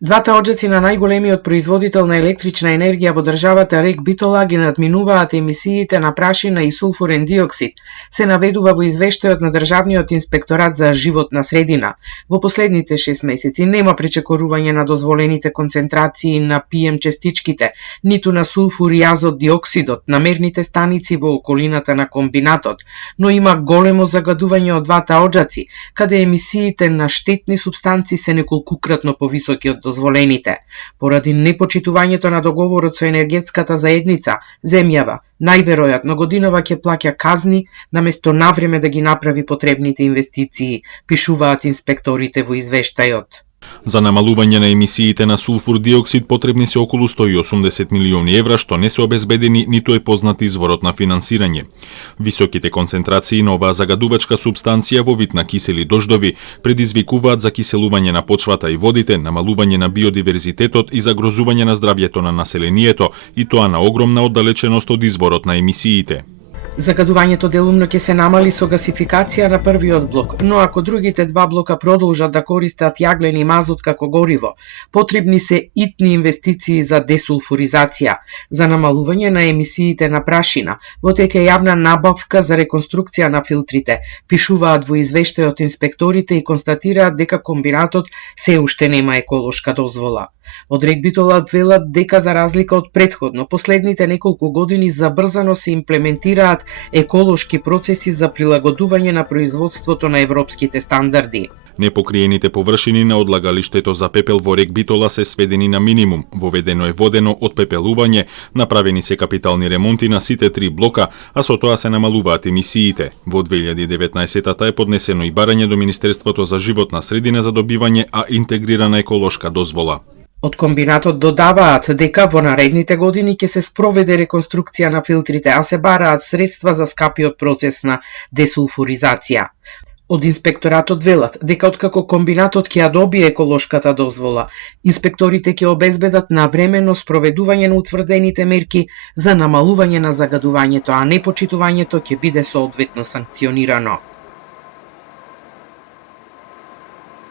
Двата оджаци на најголемиот производител на електрична енергија во државата РЕК Битола ги надминуваат емисиите на прашина и сулфурен диоксид, се наведува во извештајот на Државниот инспекторат за животна средина. Во последните 6 месеци нема пречекорување на дозволените концентрации на PM честичките, ниту на сулфур и азот диоксидот на мерните станици во околината на комбинатот, но има големо загадување од двата оджаци, каде емисиите на штетни супстанци се неколкукратно повисоки од дозволените. Поради непочитувањето на договорот со енергетската заедница, земјава најверојатно годинава ќе плаќа казни наместо навреме да ги направи потребните инвестиции, пишуваат инспекторите во извештајот. За намалување на емисиите на сулфур диоксид потребни се околу 180 милиони евра, што не се обезбедени ниту е познат изворот на финансирање. Високите концентрации на оваа загадувачка супстанција во вид на кисели дождови предизвикуваат закиселување на почвата и водите, намалување на биодиверзитетот и загрозување на здравјето на населението, и тоа на огромна оддалеченост од изворот на емисиите. Загадувањето делумно ќе се намали со гасификација на првиот блок, но ако другите два блока продолжат да користат јаглен и мазут како гориво, потребни се итни инвестиции за десулфуризација, за намалување на емисиите на прашина, во тек е јавна набавка за реконструкција на филтрите, пишуваат во извештајот инспекторите и констатираат дека комбинатот се уште нема еколошка дозвола. Од РЕК Битола велат дека за разлика од претходно, последните неколку години забрзано се имплементираат еколошки процеси за прилагодување на производството на европските стандарди. Непокриените површини на одлагалиштето за пепел во РЕК Битола се сведени на минимум, воведено е водено отпепелување, направени се капитални ремонти на сите 3 блока, а со тоа се намалуваат емисиите. Во 2019-та е поднесено и барање до Министерството за животна средина за добивање интегрирана еколошка дозвола. Од комбинатот додаваат дека во наредните години ќе се спроведе реконструкција на филтрите, а се бараат средства за скапиот процес на десулфуризација. Од инспекторатот велат дека откако комбинатот ќе ја добие еколошката дозвола, инспекторите ќе обезбедат навремено спроведување на утврдените мерки за намалување на загадувањето, а непочитувањето ќе биде соодветно санкционирано.